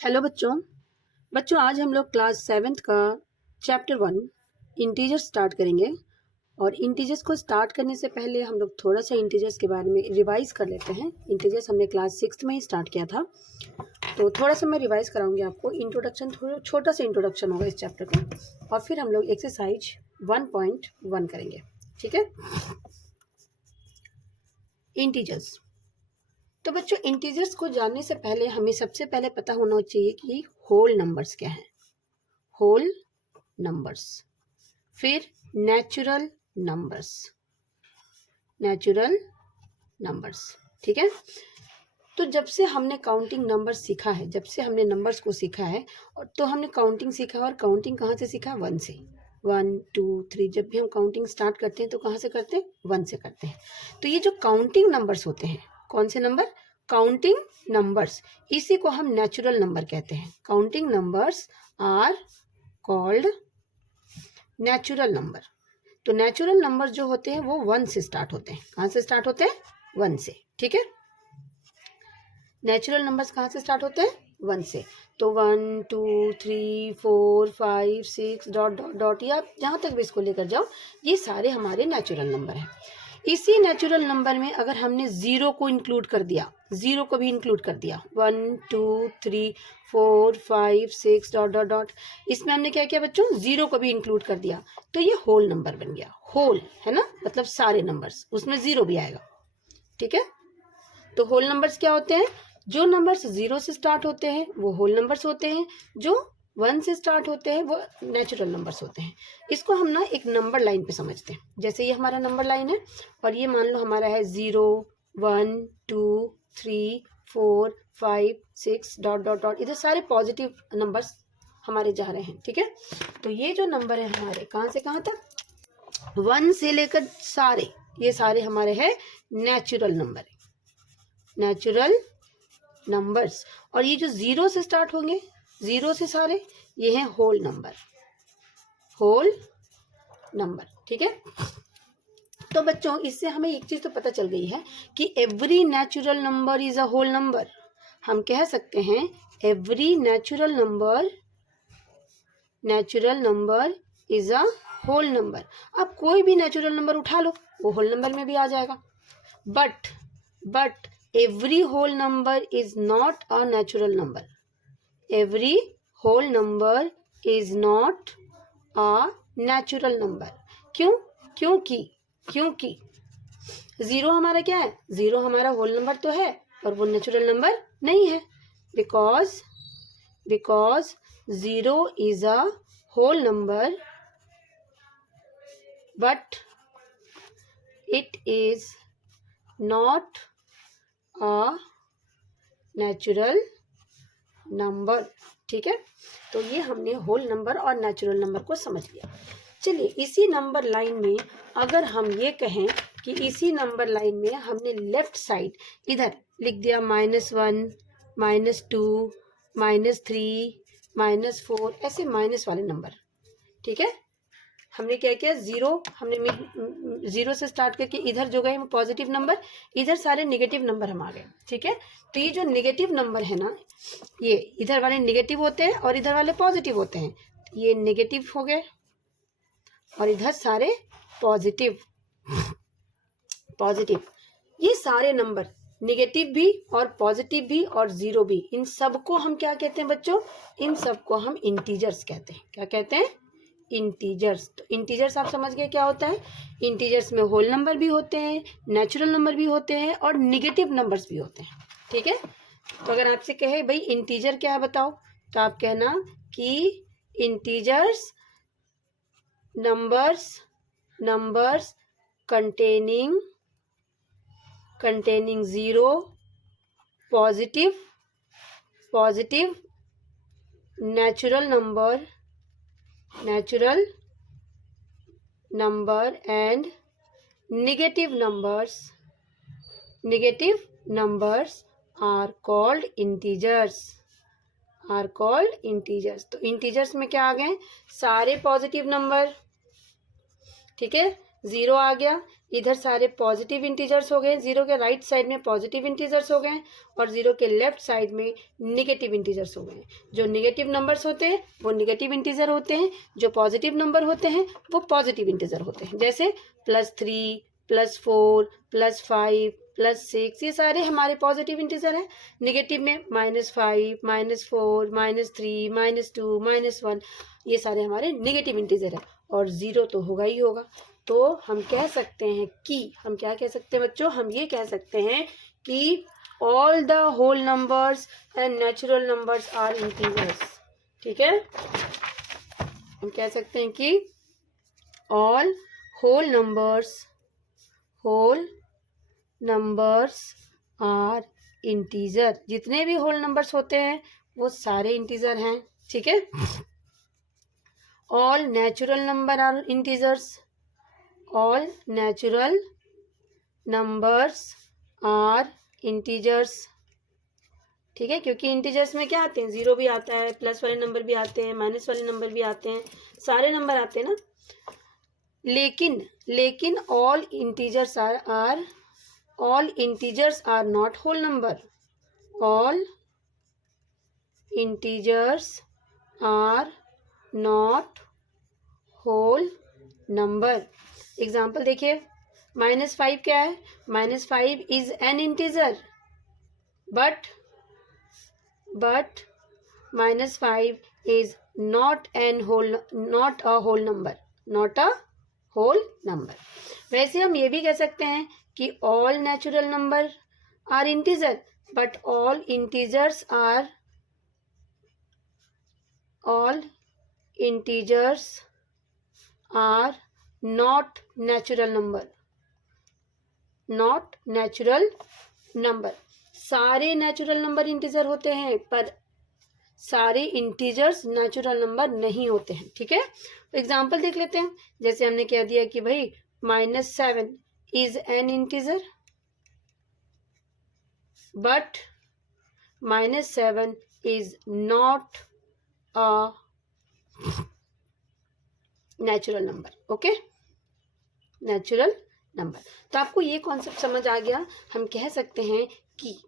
Hello बच्चों आज हम लोग क्लास 7th का चैप्टर 1 इंटीजर्स स्टार्ट करेंगे। और इंटीजर्स को स्टार्ट करने से पहले हम लोग थोड़ा सा इंटीजर्स के बारे में रिवाइज कर लेते हैं। इंटीजर्स हमने क्लास 6th में ही स्टार्ट किया था, तो थोड़ा सा मैं रिवाइज कराऊंगी आपको। इंट्रोडक्शन, थोड़ा छोटा सा इंट्रोडक्शन होगा इस चैप्टर का, और फिर हम लोग एक्सरसाइज 1.1 करेंगे। ठीक है। इंटीजर्स, तो बच्चों इंटीजर्स को जानने से पहले हमें सबसे पहले पता होना चाहिए कि होल नंबर्स क्या है। होल नंबर्स, फिर नेचुरल नंबर्स, नेचुरल नंबर्स। ठीक है। तो जब से हमने काउंटिंग नंबर्स सीखा है, जब से हमने नंबर्स को सीखा है, और तो हमने काउंटिंग सीखा। और काउंटिंग कहाँ से सीखा? 1 से। 1 2 3। जब भी हम काउंटिंग स्टार्ट करते हैं तो कहाँ से करते हैं? 1 से करते हैं। तो ये जो काउंटिंग नंबर्स होते हैं, कौन से नंबर? काउंटिंग नंबर्स, इसी को हम नेचुरल नंबर कहते हैं। Counting numbers are called natural number. तो नेचुरल नंबर जो होते हैं वो 1 से स्टार्ट होते हैं। कहाँ से स्टार्ट होते हैं? 1 से। ठीक है। नेचुरल नंबर्स कहाँ से स्टार्ट होते हैं? 1 से। तो 1 2 3 4 5 6 डॉट डॉट डॉट, या जहाँ तक भी इसको लेकर जाओ, ये सारे हमारे नेचुरल नंबर हैं। इसी नेचुरल नंबर में अगर हमने जीरो को इंक्लूड कर दिया, जीरो को भी इंक्लूड कर दिया, 1 2 3 4 5 6 डॉट डॉट डॉट, इसमें हमने क्या किया बच्चों? जीरो को भी इंक्लूड कर दिया, तो ये होल नंबर बन गया। होल है ना, मतलब सारे नंबर्स, उसमें जीरो भी आएगा। ठीक है। तो होल नंबर्स क्या होते हैं? जो नंबर्स जीरो से स्टार्ट होते हैं वो होल नंबर्स होते हैं, जो 1 से स्टार्ट होते हैं वो नेचुरल नंबर्स होते हैं। इसको हम ना एक नंबर लाइन पे समझते हैं। जैसे ये हमारा नंबर लाइन है, और ये मान लो हमारा है 0 1 2 3 4 5 6 डॉट डॉट डॉट, इधर सारे पॉजिटिव नंबर्स हमारे जा रहे हैं। ठीक है। तो ये जो नंबर है हमारे, कहाँ से कहाँ तक? 1 से लेकर सारे, ये सारे हमारे हैं नेचुरल नंबर, नेचुरल नंबर्स। और ये जो जीरो से स्टार्ट होंगे, जीरो से सारे, ये हैं होल नंबर, होल नंबर। ठीक है। तो बच्चों इससे हमें एक चीज तो पता चल गई है कि every natural number is a whole number. हम कह सकते हैं every natural number is a whole number. अब कोई भी नेचुरल नंबर उठा लो, वो होल नंबर में भी आ जाएगा। But every whole number is not a natural number. Every whole number is not a natural number. क्यों? क्योंकि जीरो हमारा क्या है? जीरो हमारा होल नंबर तो है, और वो नेचुरल नंबर नहीं है। Because zero is a whole number, but it is not a natural number. ठीक है। तो ये हमने होल नंबर और नेचुरल नंबर को समझ लिया। चलिए इसी नंबर लाइन में अगर हम ये कहें कि इसी नंबर लाइन में हमने लेफ्ट साइड इधर लिख दिया -1 -2 -3 -4, ऐसे माइनस वाले नंबर। ठीक है। हमने क्या किया? जीरो, हमने जीरो से स्टार्ट करके इधर जो गए पॉजिटिव नंबर, इधर सारे नेगेटिव नंबर हम आ गए। ठीक है। तो ये जो नेगेटिव नंबर है ना, ये इधर वाले नेगेटिव होते हैं और इधर वाले पॉजिटिव होते हैं। ये नेगेटिव हो गए और इधर सारे पॉजिटिव। ये सारे नंबर नेगेटिव भी और पॉजिटिव भी और जीरो भी, इन सबको हम क्या कहते हैं बच्चों? इन सबको हम इंटीजर्स कहते हैं। क्या कहते हैं? इंटीजर्स। तो इंटीजर्स आप समझ गए क्या होता है? इंटीजर्स में होल नंबर भी होते हैं, नेचुरल नंबर भी होते हैं, और निगेटिव नंबर्स भी होते हैं। ठीक है। तो अगर आपसे कहे भाई इंटीजर क्या है बताओ, तो आप कहना कि integers numbers containing zero, positive, natural number and negative numbers are called integers. तो इंटीजर्स में क्या आ गए? सारे पॉजिटिव नंबर। ठीक है। ज़ीरो आ गया, इधर सारे पॉजिटिव इंटीजर्स हो गए, ज़ीरो के राइट साइड में पॉजिटिव इंटीजर्स हो गए और ज़ीरो के लेफ्ट साइड में निगेटिव इंटीजर्स हो गए। जो निगेटिव नंबर्स होते हैं वो निगेटिव इंटीजर होते हैं, जो पॉजिटिव नंबर होते हैं वो पॉजिटिव इंटीजर होते हैं। जैसे +3, +4, +5, +6, ये सारे हमारे पॉजिटिव इंटीजर हैं। निगेटिव में -5, -4, -3, -2, -1, ये सारे हमारे निगेटिव इंटीजर हैं और ज़ीरो तो होगा ही होगा। तो हम कह सकते हैं कि, हम क्या कह सकते हैं बच्चों, हम ये कह सकते हैं कि all the whole numbers and natural numbers are integers. ठीक है, हम कह सकते हैं कि all whole numbers are integer. जितने भी होल नंबर्स होते हैं वो सारे इंटीजर हैं। ठीक है, all natural number are integers, all natural numbers are integers. ठीक है, क्योंकि इंटीजर्स में क्या आते हैं, ज़ीरो भी आता है, प्लस वाले नंबर भी आते हैं, माइनस वाले नंबर भी आते हैं, सारे नंबर आते हैं ना। लेकिन all integers are not whole number. All integers are not whole number. Example देखिए, -5 क्या है, -5 is an integer but -5 is not a whole number. वैसे हम ये भी कह सकते हैं कि all natural number are integer but all integers are not natural number. सारे नेचुरल नंबर इंटीजर होते हैं पर सारे इंटीजर्स नेचुरल नंबर नहीं होते हैं। ठीक है, तो एग्जाम्पल देख लेते हैं। जैसे हमने कह दिया कि भाई -7 is an integer but -7 is not a natural number. Okay, natural number. तो आपको ये कॉन्सेप्ट समझ आ गया। हम कह सकते हैं कि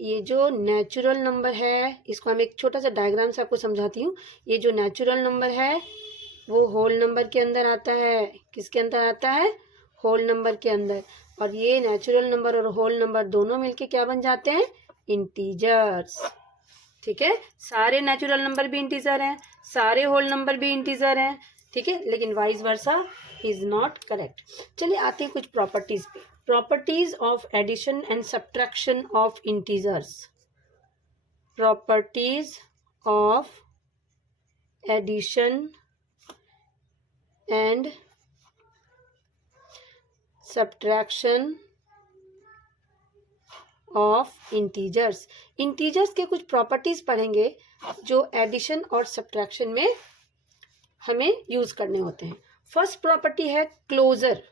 ये जो नेचुरल नंबर है, इसको हम एक छोटा सा डायग्राम से आपको समझाती हूँ। ये जो नेचुरल नंबर है वो होल नंबर के अंदर आता है। किसके अंदर आता है, होल नंबर के अंदर। और ये नेचुरल नंबर और होल नंबर दोनों मिलके क्या बन जाते हैं, इंटीजर्स। ठीक है, सारे नेचुरल नंबर भी इंटीजर हैं, सारे होल नंबर भी इंटीजर हैं। ठीक है, लेकिन vice versa is not correct. चलिए आते हैं कुछ प्रॉपर्टीज पे। Properties of addition and subtraction of integers. Properties of addition and subtraction of integers. Integers के कुछ प्रॉपर्टीज पढ़ेंगे जो एडिशन और सब्ट्रैक्शन में हमें यूज करने होते हैं। फर्स्ट प्रॉपर्टी है क्लोजर।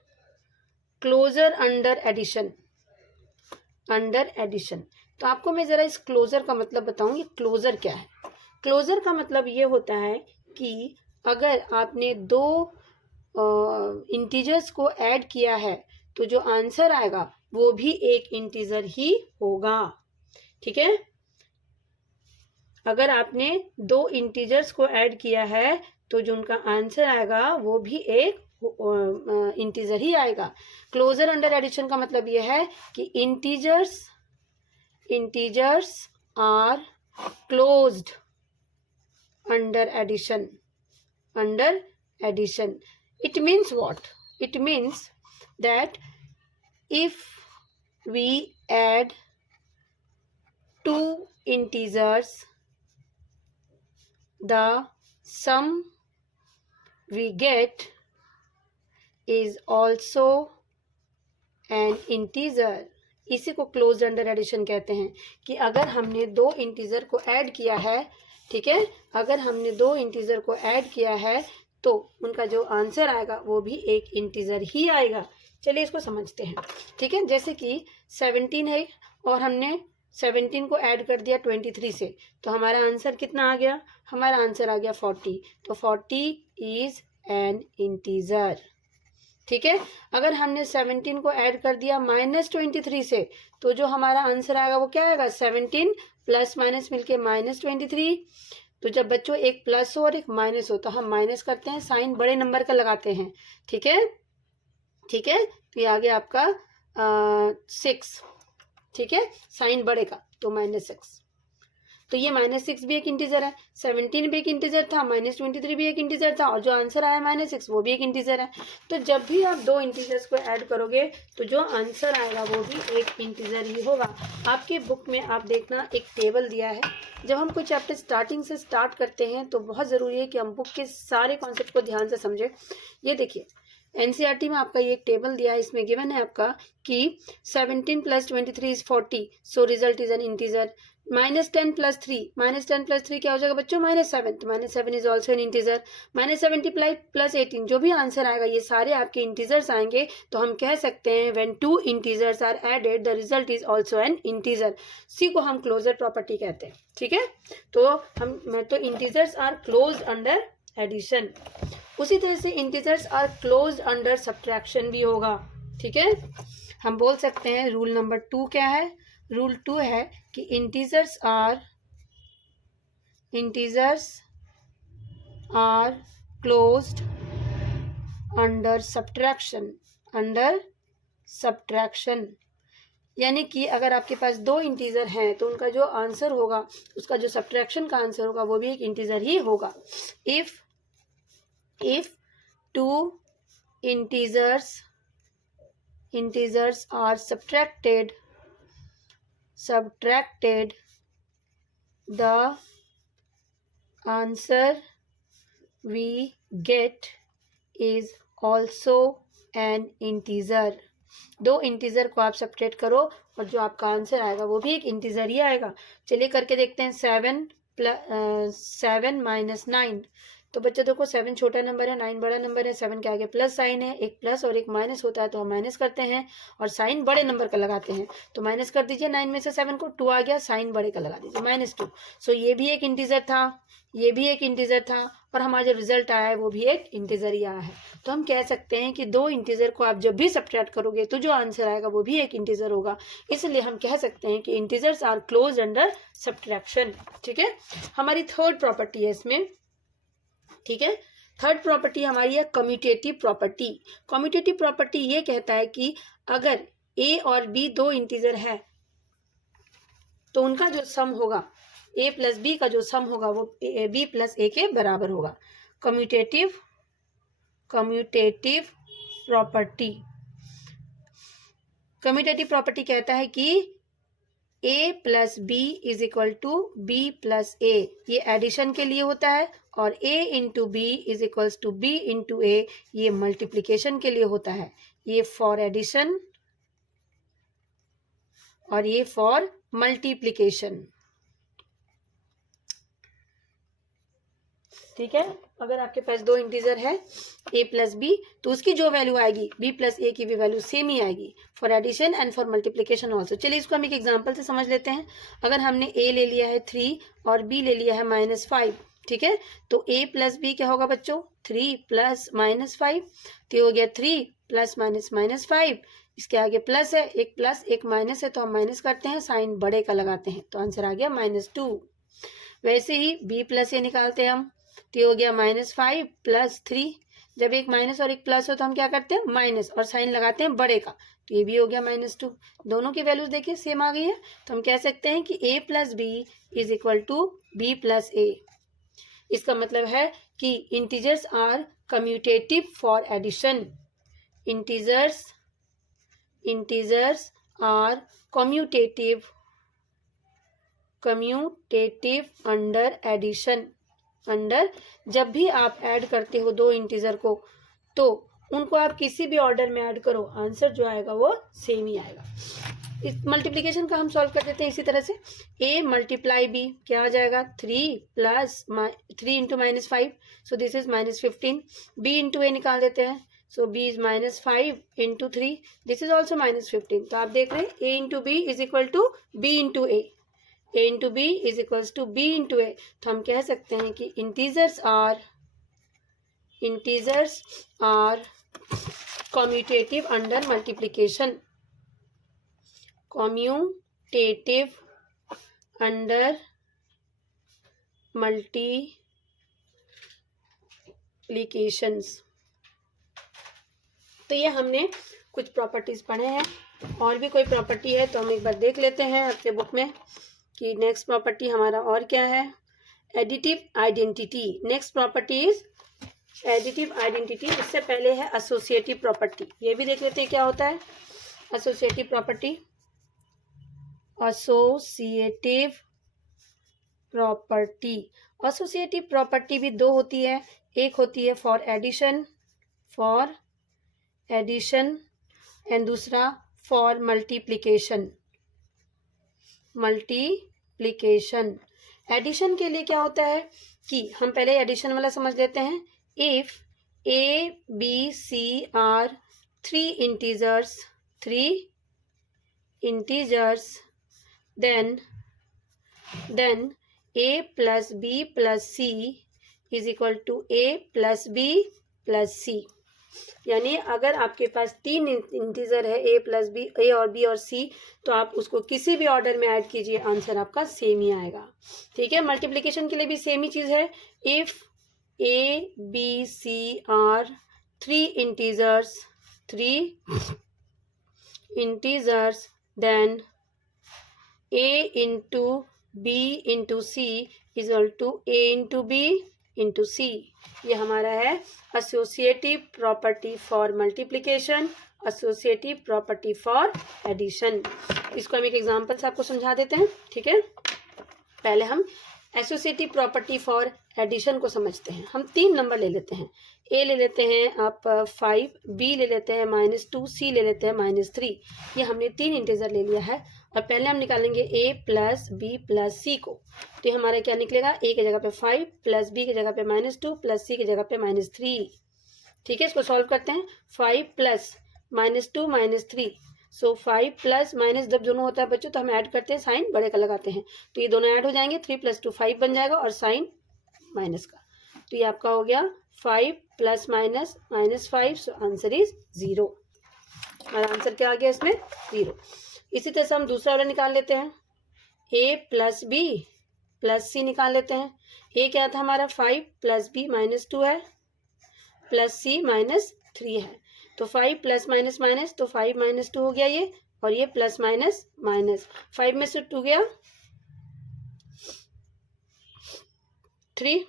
Closure under addition. तो आपको मैं जरा इस क्लोजर का मतलब बताऊंगी। क्लोजर क्या है? क्लोजर का मतलब ये होता है कि अगर आपने दो इंटीजर्स को ऐड किया है तो जो आंसर आएगा वो भी एक इंटीजर ही होगा। ठीक है, अगर आपने दो इंटीजर्स को ऐड किया है तो जो उनका आंसर आएगा वो भी एक इंटीजर ही आएगा। क्लोजर अंडर एडिशन का मतलब यह है कि integers are closed under addition. It means what? It means that if we add two integers, the sum we get is also an integer. इसी को क्लोज्ड अंडर एडिशन कहते हैं कि अगर हमने दो इंटीजर को ऐड किया है, ठीक है, अगर हमने दो इंटीजर को ऐड किया है तो उनका जो आंसर आएगा वो भी एक इंटीजर ही आएगा। चलिए इसको समझते हैं। ठीक है, जैसे कि 17 है और हमने 17 को ऐड कर दिया 23 से, तो हमारा आंसर कितना आ गया? हमारा आंसर आ गया 40। तो 40 इज एन इंटीजर। ठीक है। अगर हमने 17 को ऐड कर दिया -23 से, तो जो हमारा आंसर आएगा वो क्या आएगा, 17 प्लस माइनस मिलके -23। तो जब बच्चों एक प्लस हो और एक माइनस हो तो हम माइनस करते हैं, साइन बड़े नंबर का लगाते हैं। ठीक है, ठीक है। तो ये आ गया आपका 6। ठीक है, साइन बड़े का तो -6। तो ये -6 भी एक इंटीजर है, 17 भी एक इंटीजर था, -23 भी एक इंटीजर था, और जो आंसर आया -6 वो भी एक इंटीजर है। तो जब भी आप दो इंटीजर्स को ऐड करोगे तो जो आंसर आएगा वो भी एक इंटीजर ही होगा। आपके बुक में आप देखना एक टेबल दिया है। जब हम कोई चैप्टर स्टार्टिंग से स्टार्ट करते हैं तो बहुत ज़रूरी है कि हम बुक के सारे कॉन्सेप्ट को ध्यान से समझें। ये देखिए, एनसीईआरटी में आपका ये एक टेबल दिया है, इसमें गिवन है आपका कि 17 + 23 is 40, so result is an integer. -10 + 3, -10 + 3 क्या हो जाएगा बच्चों, -7, तो -7 इज ऑल्सो एन इंटीजर। -70 + 18, जो भी आंसर आएगा ये सारे आपके इंटीजर्स आएंगे। तो हम कह सकते हैं when two integers are added the result is also an integer. सी को हम क्लोजर प्रॉपर्टी कहते हैं। ठीक है, तो integers are closed under addition. उसी तरह से integers are closed under subtraction भी होगा। ठीक है, हम बोल सकते हैं रूल नंबर 2 क्या है, रूल 2 है कि integers are closed under subtraction. यानी कि अगर आपके पास दो इंटीजर हैं तो उनका जो आंसर होगा, उसका जो सब्ट्रैक्शन का आंसर होगा वो भी एक इंटीजर ही होगा। if two integers are subtracted, the answer we get is also an integer। दो इंटीजर को आप सब्ट्रैक्ट करो और जो आपका आंसर आएगा वो भी एक इंटीजर ही आएगा। चलिए करके देखते हैं। 7 - 9, तो बच्चों देखो 7 छोटा नंबर है, 9 बड़ा नंबर है। 7 के आगे प्लस साइन है, एक प्लस और एक माइनस होता है तो हम माइनस करते हैं और साइन बड़े नंबर का लगाते हैं। तो माइनस कर दीजिए 9 में से 7 को, 2 आ गया, साइन बड़े का लगा दीजिए -2। सो ये भी एक इंटीजर था, ये भी एक इंटीजर था, और हमारा जो रिजल्ट आया है वो भी एक इंटीजर ही आया है। तो हम कह सकते हैं कि दो इंटीजर को आप जब भी सब्ट्रैक्ट करोगे तो जो आंसर आएगा वो भी एक इंटीजर होगा। इसलिए हम कह सकते हैं कि integers are close under subtraction. ठीक है, हमारी थर्ड प्रॉपर्टी है इसमें। ठीक है, थर्ड प्रॉपर्टी हमारी है कम्यूटेटिव प्रॉपर्टी। कम्यूटेटिव प्रॉपर्टी ये कहता है कि अगर a और b दो इंटीजर है तो उनका जो सम होगा, a + b का जो सम होगा वो b + a के बराबर होगा। कम्यूटेटिव प्रॉपर्टी कहता है कि a + b = b + a, ये एडिशन के लिए होता है, और a × b = b × a, ये मल्टीप्लिकेशन के लिए होता है। ये फॉर एडिशन और ये फॉर मल्टीप्लिकेशन। ठीक है, अगर आपके पास दो इंटीजर है a + b तो उसकी जो वैल्यू आएगी b + a की भी वैल्यू सेम ही आएगी, for addition and for multiplication also. चलिए इसको हम एक एग्जांपल से समझ लेते हैं। अगर हमने a ले लिया है 3 और b ले लिया है -5, ठीक है, तो a + b क्या होगा बच्चों, 3 + -5, तो हो गया 3 + -5। इसके आगे प्लस है, एक प्लस एक माइनस है तो हम माइनस करते हैं, साइन बड़े का लगाते हैं, तो आंसर आ गया -2। वैसे ही b + a निकालते हैं हम, तो हो गया -5 + 3। जब एक माइनस और एक प्लस हो तो हम क्या करते हैं, माइनस और साइन लगाते हैं बड़े का, तो ये भी हो गया -2। दोनों की वैल्यूज देखिए सेम आ गई है, तो हम कह सकते हैं कि a + b = b + a। इसका मतलब है कि integers are commutative for addition. Integers are commutative under addition. जब भी आप ऐड करते हो दो इंटीजर को तो उनको आप किसी भी ऑर्डर में ऐड करो, आंसर जो आएगा वो सेम ही आएगा। इस मल्टीप्लिकेशन का हम सॉल्व कर देते हैं इसी तरह से। a × b क्या आ जाएगा, 3 × -5, so this is -15। b × a निकाल देते हैं, सो b is -5 × 3, this is also -15। तो आप देख रहे हैं a × b = b × a, a × b = b × a। तो हम कह सकते हैं कि integers integers are commutative under multiplication. Commutative under multiplications. तो ये हमने कुछ प्रॉपर्टीज पढ़े हैं, और भी कोई प्रॉपर्टी है तो हम एक बार देख लेते हैं अपने बुक में कि नेक्स्ट प्रॉपर्टी हमारा और क्या है. Additive identity. Next property is additive identity. इससे पहले है एसोसिएटिव प्रॉपर्टी. ये भी देख लेते हैं क्या होता है associative property. Associative property. Associative property भी दो होती है. एक होती है फॉर एडिशन एंड दूसरा फॉर मल्टीप्लिकेशन. एडिशन के लिए क्या होता है कि हम पहले एडिशन वाला समझ लेते हैं. If A, B, C are three integers, then A plus B plus C is equal to A plus B plus C. यानी अगर आपके पास 3 इंटीजर है A प्लस बी, A और B और C, तो आप उसको किसी भी ऑर्डर में ऐड कीजिए, आंसर आपका सेम ही आएगा. ठीक है. मल्टीप्लिकेशन के लिए भी सेम ही चीज़ है. If A, B, C are three integers, then A into B into C is equal to A into B into C. ये हमारा है associative property for multiplication, associative property for addition. इसको हम एक एग्जांपल से आपको समझा देते हैं. ठीक है. पहले हम एसोसिएटिव प्रॉपर्टी फॉर एडिशन को समझते हैं. हम 3 नंबर ले लेते हैं. ए ले लेते हैं आप 5, बी ले लेते हैं -2, सी ले लेते हैं -3. ये हमने 3 इंटीजर ले लिया है और पहले हम निकालेंगे ए प्लस बी प्लस सी को. तो ये हमारा क्या निकलेगा. ए की जगह पे 5 प्लस बी की जगह पे -2 प्लस सी की जगह पे -3. ठीक है. इसको सॉल्व करते हैं. 5 प्लस -2 -3. सो 5 प्लस माइनस जब दोनों होता है बच्चों तो हम ऐड करते हैं, साइन बड़े का लगाते हैं, तो ये दोनों ऐड हो जाएंगे. 3 + 2 5 बन जाएगा और साइन माइनस का. तो ये आपका हो गया 5 + -5. So answer is 0. हमारा आंसर क्या आ गया इसमें 0. इसी तरह से हम दूसरा वाला निकाल लेते हैं. a प्लस बी प्लस सी निकाल लेते हैं. a क्या था हमारा 5 + b -2 है प्लस c -3 है. तो 5 + माइनस तो 5 - 2 हो गया ये, और ये प्लस माइनस 5 में से 2 गया 3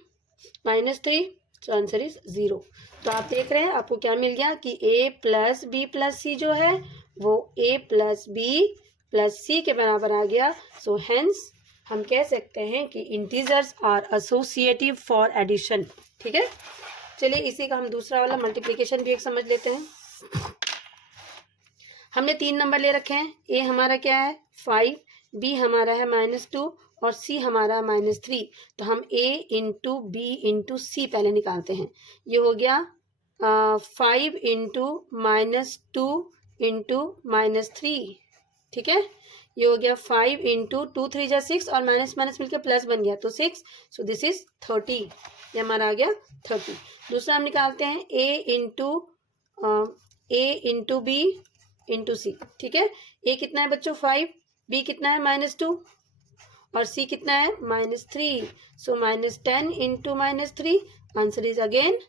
-3. तो आंसर इज 0. तो आप देख रहे हैं आपको क्या मिल गया कि a प्लस बी प्लस सी जो है वो a प्लस बी प्लस सी के बराबर आ गया. सो हेंस हम कह सकते हैं कि integers are associative for addition. ठीक है. चलिए इसी का हम दूसरा वाला मल्टीप्लिकेशन भी एक समझ लेते हैं. हमने 3 नंबर ले रखे हैं. ए हमारा क्या है 5, बी हमारा है -2 और सी हमारा है -3. तो हम a इंटू बी इंटू सी पहले निकालते हैं. ये हो गया 5 इंटू -2 इंटू -3. ठीक है. ये हो गया 5 इंटू 2 3 जा 6 और माइनस माइनस मिलकर प्लस बन गया तो 6. So this is 30. ये हमारा आ गया 30. दूसरा हम निकालते हैं a इंटू बी इंटू सी. ठीक है. a कितना है बच्चों 5, b कितना है -2 और c कितना है -3. So -10 into -3. Answer is again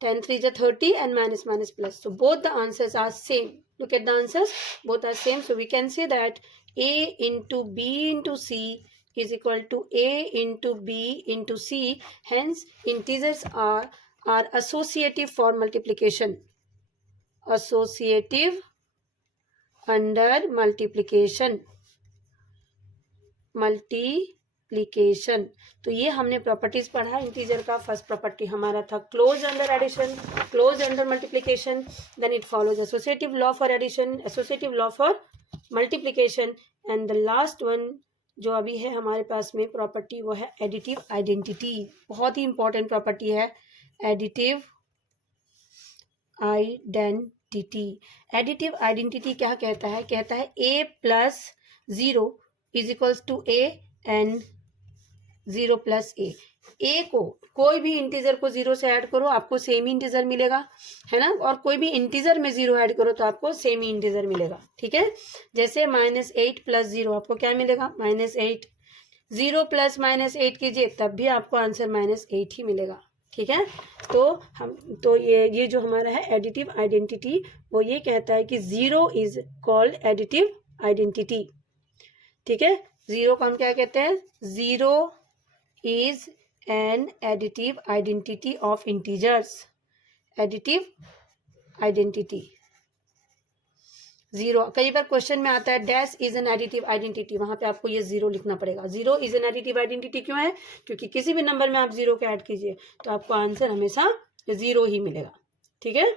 10 3 जा 30 and minus minus plus. So both the answers are same. Look at the answers, both are same. So we can say that a into b into c is equal to a into b into c. Hence integers are associative for multiplication. Associative under multiplication. तो ये हमने properties पढ़ा integer का. First property हमारा था close under addition, close under multiplication, then it follows associative law for addition, associative law for multiplication, and the last one जो अभी है हमारे पास में प्रॉपर्टी वो है एडिटिव आइडेंटिटी. बहुत ही इंपॉर्टेंट प्रॉपर्टी है एडिटिव आइडेंटिटी. एडिटिव आइडेंटिटी क्या कहता है. कहता है a + 0 is equals to a and 0 plus ए को कोई भी इंटीजर को 0 से ऐड करो आपको सेम ही इंटीजर मिलेगा, है ना, और कोई भी इंटीजर में 0 ऐड करो तो आपको सेम ही इंटीजर मिलेगा, ठीक है। जैसे -8 प्लस 0 आपको क्या मिलेगा, -8, 0 प्लस -8 कीजिए तब भी आपको आंसर -8 ही मिलेगा, ठीक है। तो ये जो हमारा है एडिटिव आइडेंटिटी, वो ये कहता है कि 0 इज कॉल्ड एडिटिव आइडेंटिटी, ठीक है। 0 को हम क्या कहते हैं, 0 is an additive identity of integers, additive identity 0। कई बार क्वेश्चन में आता है dash is an additive identity, वहां पे आपको ये 0 लिखना पड़ेगा। 0 इज एन एडिटिव आइडेंटिटी क्यों है, क्योंकि किसी भी नंबर में आप 0 को ऐड कीजिए तो आपको आंसर हमेशा 0 ही मिलेगा, ठीक है।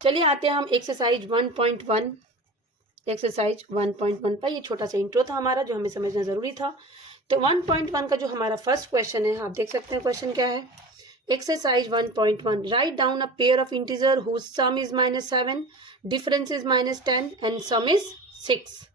चलिए आते हैं हम एक्सरसाइज 1.1, एक्सरसाइज 1.1 पर। ये छोटा सा इंट्रो था हमारा जो हमें समझना जरूरी था। तो 1.1 का जो हमारा फर्स्ट क्वेश्चन है, आप देख सकते हैं क्वेश्चन क्या है। Exercise 1.1, write down a pair of integer whose sum is -7, difference is -10 and sum is 6,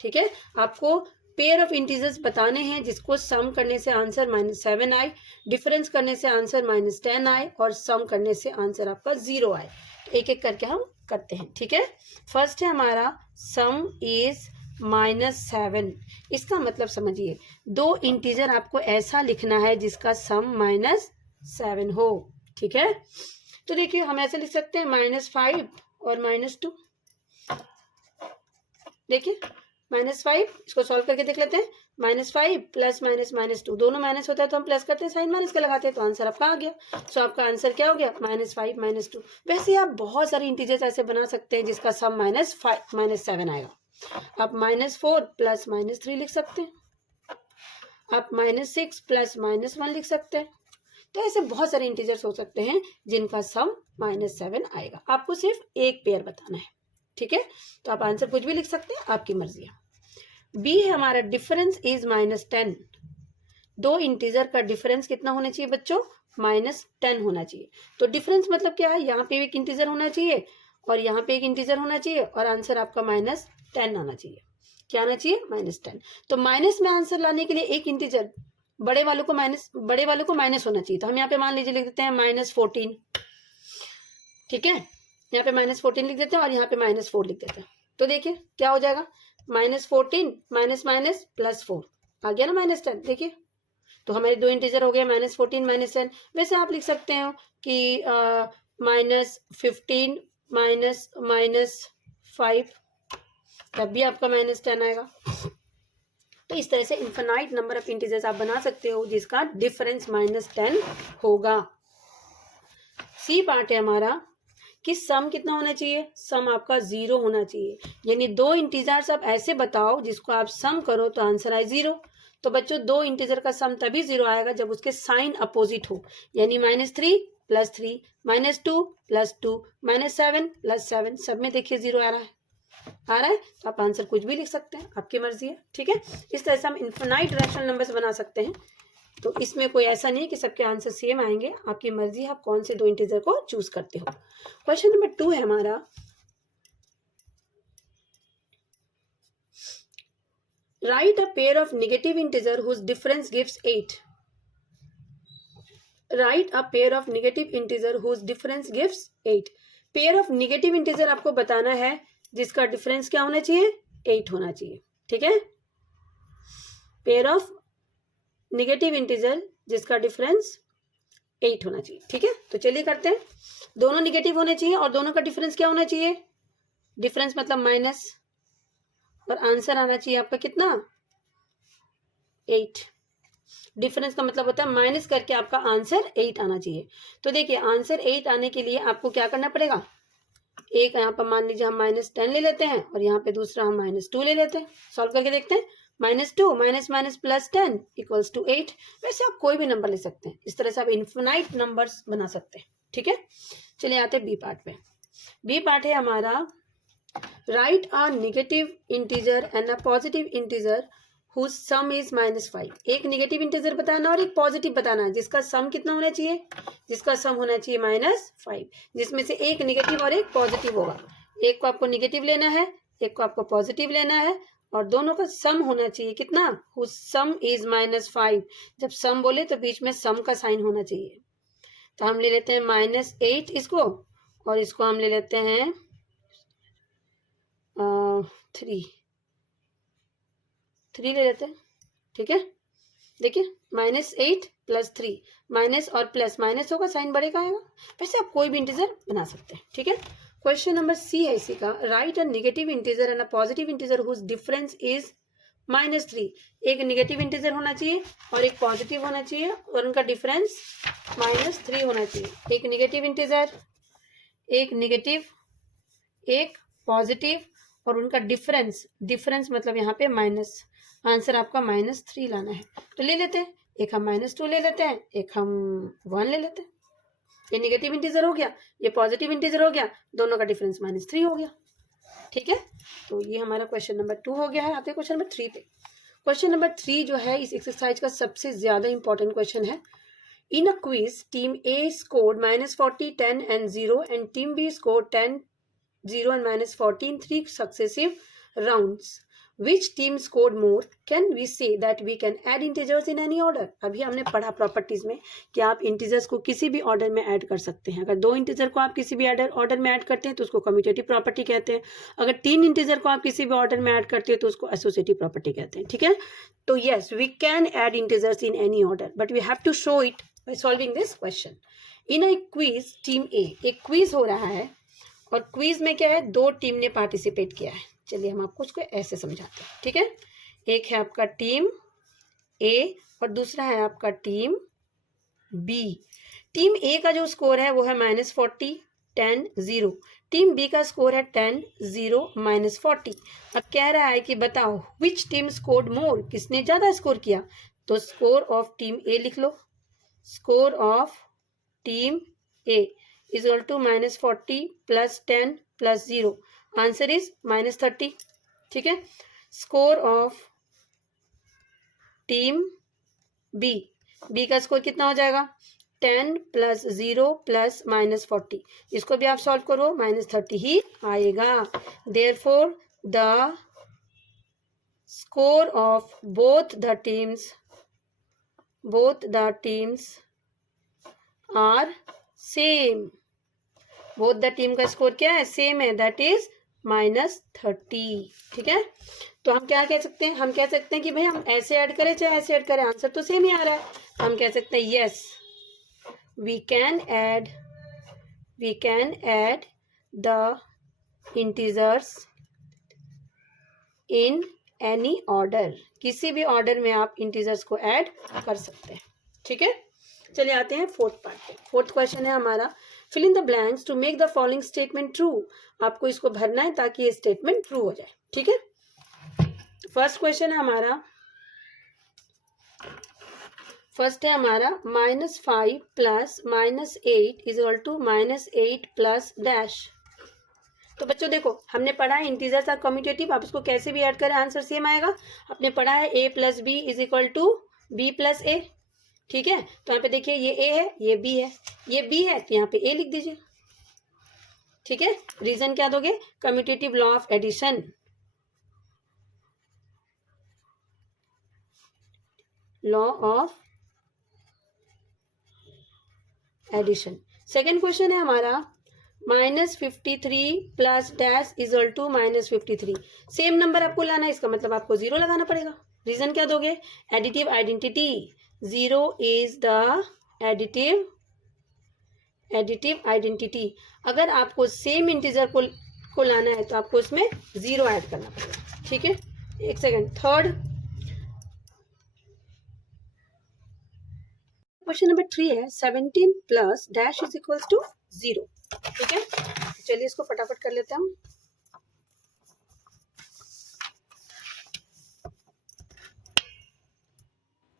ठीक है। आपको पेयर ऑफ इंटीजर्स बताने हैं जिसको सम करने से आंसर -7 आए, डिफरेंस करने से आंसर -10 आए और सम करने से आंसर आपका 0 आए। एक एक करके हम करते हैं, ठीक है। फर्स्ट है हमारा सम इज -7, इसका मतलब समझिए दो इंटीजर आपको ऐसा लिखना है जिसका सम -7 हो, ठीक है। तो देखिए हम ऐसे लिख सकते हैं -5 और -2, देखिए -5, इसको सॉल्व करके देख लेते हैं। -5 प्लस -2 दोनों माइनस होता है तो हम प्लस करते हैं, साइन माइनस का लगाते हैं तो आंसर आपका आ गया। सो आपका आंसर क्या हो गया, -5 -2। वैसे आप बहुत सारे इंटीजर्स ऐसे बना सकते हैं जिसका सम -7 आएगा। आप -4 प्लस -3 लिख सकते हैं, आप -6 प्लस -1 लिख सकते हैं। तो ऐसे बहुत सारे इंटीजर्स हो सकते हैं जिनका सम -7 आएगा। आपको सिर्फ एक पेयर बताना है, ठीक है। तो आप आंसर कुछ भी लिख सकते हैं, आपकी मर्जी है। बी है हमारा डिफरेंस इज -10, दो इंटीजर का डिफरेंस कितना होना चाहिए बच्चों, -10 होना चाहिए। तो डिफरेंस मतलब क्या है, यहाँ पे एक इंटीजर होना चाहिए और यहाँ पे एक इंटीजर होना चाहिए और आंसर आपका -10 आना चाहिए। क्या आना चाहिए, -10। तो माइनस में आंसर लाने के लिए एक इंटीजर बड़े वालों को माइनस होना चाहिए। तो हम यहाँ पे मान लीजिए लिख देते हैं -14, ठीक है। यहाँ पे -14 लिख देते हैं और यहाँ पे -4 लिख देते हैं। तो देखिए क्या हो जाएगा, -14 माइनस माइनस +4 आ गया ना -10। देखिए तो हमारे दो इंटीजर हो गए -14 -10। वैसे आप लिख सकते हो कि -15 -5, तब भी आपका -10 आएगा। तो इस तरह से इन्फिनाइट नंबर ऑफ इंटीजर्स आप बना सकते हो जिसका डिफरेंस -10 होगा। सी पार्ट है हमारा कि सम कितना होना चाहिए, सम आपका 0 होना चाहिए। यानी दो इंटीजर्स आप ऐसे बताओ जिसको आप सम करो तो आंसर आए 0। तो बच्चों दो इंटीजर का सम तभी 0 आएगा जब उसके साइन अपोजिट हो, यानी -3 + 3, -2 + 2, -7 + 7, सब में देखिए 0 आ रहा है। तो आप आंसर कुछ भी लिख सकते हैं, आपकी मर्जी है, ठीक है। इस तरह से हम इन्फिनाइट रैशनल नंबर्स बना सकते हैं। तो इसमें कोई ऐसा नहीं है कि सबके आंसर सेम आएंगे, आपकी मर्जी है आप कौन से दो इंटीजर को चूज करते हो। क्वेश्चन नंबर 2 है हमारा, write a pair of negative integer whose difference gives 8। Write a pair of negative integer whose difference gives 8। Pair of negative integer आपको बताना है जिसका डिफरेंस क्या होना चाहिए, 8 होना चाहिए, ठीक है। पेयर ऑफ नेगेटिव इंटीजर जिसका डिफरेंस 8 होना चाहिए, ठीक है। तो चलिए करते हैं। दोनों नेगेटिव होने चाहिए और दोनों का डिफरेंस क्या होना चाहिए, डिफरेंस मतलब माइनस, और आंसर आना चाहिए आपका कितना, 8। डिफरेंस का मतलब होता है माइनस करके आपका आंसर 8 आना चाहिए। तो देखिए आंसर 8 आने के लिए आपको क्या करना पड़ेगा, एक यहाँ पर मान लीजिए हम -10 ले लेते हैं और यहाँ पे दूसरा हम -2 ले लेते हैं। सॉल्व करके देखते हैं, -2 - +10 = 8। वैसे आप कोई भी नंबर ले सकते हैं, इस तरह से आप इन्फिनाइट नंबर्स बना सकते हैं, ठीक है। चलिए आते हैं बी पार्ट पे। बी पार्ट है हमारा, write a negative integer and a positive integer whose sum is -5। एक नेगेटिव इंटीजर बताना और एक पॉजिटिव बताना है जिसका सम कितना होना चाहिए, जिसका सम होना चाहिए -5, जिसमें से एक नेगेटिव और एक पॉजिटिव होगा। एक को आपको नेगेटिव लेना है, एक को आपको पॉजिटिव लेना है और दोनों का सम होना चाहिए कितना, हुज सम इज -5। जब सम बोले तो बीच में सम का साइन होना चाहिए। तो हम ले लेते हैं -8 इसको, और इसको हम ले लेते हैं 3 ले लेते हैं। ठीक है, देखिए -8 + 3, माइनस और प्लस, माइनस होगा साइन बड़े का आएगा। वैसे आप कोई भी इंटीजर बना सकते हैं। ठीक है, क्वेश्चन नंबर सी है इसी का, write a negative integer and a positive integer whose difference is -3। एक नेगेटिव इंटीजर होना चाहिए और एक पॉजिटिव होना चाहिए, और उनका डिफरेंस -3 होना चाहिए। एक नेगेटिव इंटीजर, एक नेगेटिव, एक पॉजिटिव, और उनका डिफरेंस, डिफरेंस मतलब यहाँ पे माइनस, आंसर आपका -3 लाना है। तो ले लेते हैं, एक हम -2 ले लेते हैं, एक हम 1 ले लेते हैं। ये नेगेटिव इंटीजर हो गया, ये पॉजिटिव इंटीजर हो गया, दोनों का डिफरेंस -3 हो गया। ठीक है, तो ये हमारा क्वेश्चन नंबर 2 हो गया है। आते हैं क्वेश्चन नंबर 3 पे। क्वेश्चन नंबर 3 जो है इस एक्सरसाइज का सबसे ज्यादा इंपॉर्टेंट क्वेश्चन है। In a quiz team A scored -40, 10 and 0 and team B scored 10, 0 and -40 in 3 successive rounds. Which team scored more? Can we say that we can add integers in any order? अभी हमने पढ़ा properties में कि आप integers को किसी भी order में ऐड कर सकते हैं। अगर 2 इंटीजर को आप किसी भी ऑर्डर में ऐड करते हैं तो उसको कम्यूटेटिव प्रॉपर्टी कहते हैं। अगर 3 इंटीजर को आप किसी भी ऑर्डर में ऐड करते हैं तो उसको एसोसिएटिव प्रॉपर्टी कहते हैं। ठीक है, तो yes we can add integers in any order, but we have to show it by solving this question. In a quiz team A, एक क्विज हो रहा है और क्विज में क्या है, 2 टीम ने पार्टिसिपेट किया है। चलिए हम आपको उसको ऐसे समझाते हैं। ठीक है, एक है आपका टीम ए और दूसरा है आपका टीम बी। टीम ए का जो स्कोर है वो है -40, 10, 0। टीम बी का स्कोर है 10, 0, -40। अब कह रहा है कि बताओ विच टीम स्कोर्ड मोर, किसने ज्यादा स्कोर किया। तो स्कोर ऑफ टीम ए लिख लो, score of team A is equal to -40 + 10 + 0, answer is -30। ठीक है, score of team B, B का स्कोर कितना हो जाएगा, 10 + 0 + -40। इसको भी आप सॉल्व करो, -30 ही आएगा। Therefore the score of both the teams are same. Both the team का स्कोर क्या है, सेम है, दैट इज -30। ठीक है, तो हम क्या कह सकते हैं, हम कह सकते हैं कि भाई हम ऐसे ऐड करें चाहे ऐसे ऐड करें, आंसर तो सेम ही आ रहा है। तो हम कह सकते हैं yes we can add the integers in any order, किसी भी ऑर्डर में आप इंटीजर्स को ऐड कर सकते हैं। ठीक है, चलिए आते हैं फोर्थ पार्ट पे। फोर्थ क्वेश्चन है हमारा, fill in the blanks to make the following statement true. आपको इसको भरना है ताकि ये स्टेटमेंट ट्रू हो जाए। ठीक है, फर्स्ट क्वेश्चन है हमारा, फर्स्ट है हमारा -5 + -8 इज इक्वल टू -8 + डैश। तो बच्चों देखो हमने पढ़ा है इंटीजर्स आर कम्यूटेटिव, आप इसको कैसे भी ऐड करें आंसर सेम आएगा। आपने पढ़ा है a + b is equal to b + a। ठीक है, तो यहाँ पे देखिए ये a है, ये b है, ये b है, तो यहाँ पे a लिख दीजिए। ठीक है, रीजन क्या दोगे, commutative law of addition, law of addition. Second question है हमारा -53 + dash is equal to -53। Same number आपको लाना है, इसका मतलब आपको 0 लगाना पड़ेगा। रीजन क्या दोगे, additive identity, 0 is the additive identity. अगर आपको सेम इंटीजर को लाना है तो आपको इसमें 0 ऐड करना पड़ेगा। ठीक है, एक सेकेंड। थर्ड क्वेश्चन नंबर 3 है, 17 + डैश इज इक्वल टू 0। ठीक है, चलिए इसको फटाफट कर लेते हैं हम।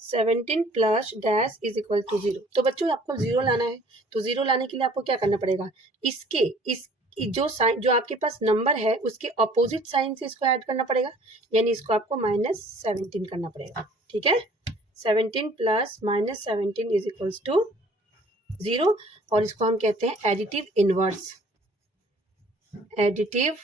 Seventeen + dash is equal to 0। तो बच्चों आपको 0 लाना है, तो 0 लाने के लिए आपको क्या करना पड़ेगा, इस जो साइन जो आपके पास नंबर है उसके ऑपोजिट साइन से इसको ऐड करना पड़ेगा, यानी इसको आपको -17 करना पड़ेगा। ठीक है, 17 + -17 इज इक्वल टू 0, और इसको हम कहते हैं एडिटिव इनवर्स, एडिटिव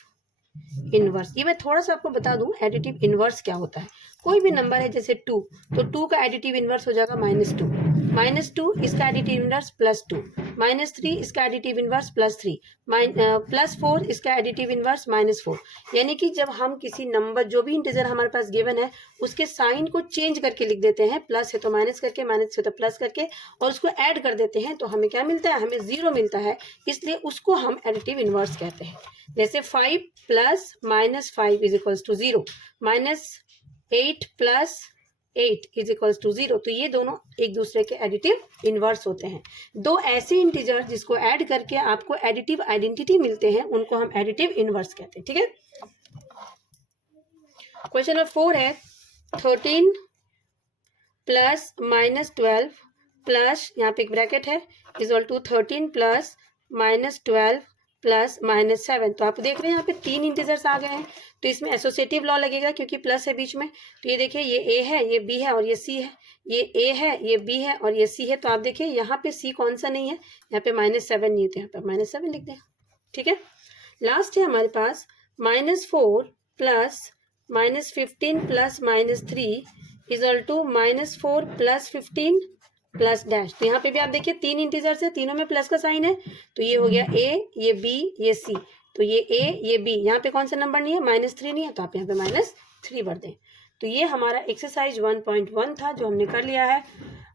इनवर्स। ये मैं थोड़ा सा आपको बता दूं एडिटिव इनवर्स क्या होता है। कोई भी नंबर है जैसे 2, तो 2 का एडिटिव इनवर्स हो जाएगा -2, -2 इसका एडिटिव इनवर्स +2, -3 इसका एडिटिव इनवर्स +3, +4 इसका एडिटिव इनवर्स -4। यानी कि जब हम किसी नंबर, जो भी इंटीजर हमारे पास गिवन है, उसके साइन को चेंज करके लिख देते हैं, प्लस है तो माइनस करके, माइनस है तो प्लस करके, और उसको ऐड कर देते हैं, तो हमें क्या मिलता है, हमें 0 मिलता है। इसलिए उसको हम एडिटिव इनवर्स कहते हैं। जैसे 5 + -5 = 0, -8 + 8 = 0। तो ये दोनों एक दूसरे के एडिटिव इनवर्स होते हैं। दो ऐसे इंटीजर जिसको ऐड करके आपको एडिटिव आइडेंटिटी मिलते हैं, उनको हम एडिटिव इनवर्स कहते हैं। ठीक है। क्वेश्चन नंबर 4 है 13 + -12 प्लस, यहाँ पे एक ब्रैकेट है, = 13 + -12 + -7। तो आप देख रहे हैं यहाँ पे 3 इंटीजर्स आ गए हैं, तो इसमें एसोसिएटिव लॉ लगेगा क्योंकि प्लस है बीच में। तो ये देखिए, ये ए है, ये बी है और ये सी है, ये ए है, ये बी है और ये सी है। तो आप देखिए यहाँ पे सी कौन सा नहीं है, यहाँ पे -7 नहीं है, तो यहाँ पे -7 लिख दें। ठीक है। लास्ट है हमारे पास -4 + -15 + -3 = -4 + 15 + डैश। तो यहाँ पे भी आप देखिए 3 इंटीजर्स है, तीनों में प्लस का साइन है। तो ये हो गया ए, ये बी, ये सी। तो ये ए, ये बी, यहाँ पे कौन सा नंबर नहीं है, -3 नहीं है, तो आप यहाँ पे -3 भर दें। तो ये हमारा एक्सरसाइज 1.1 था जो हमने कर लिया है।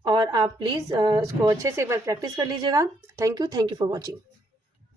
और आप प्लीज़ इसको अच्छे से एक बार प्रैक्टिस कर लीजिएगा। Thank you for watching.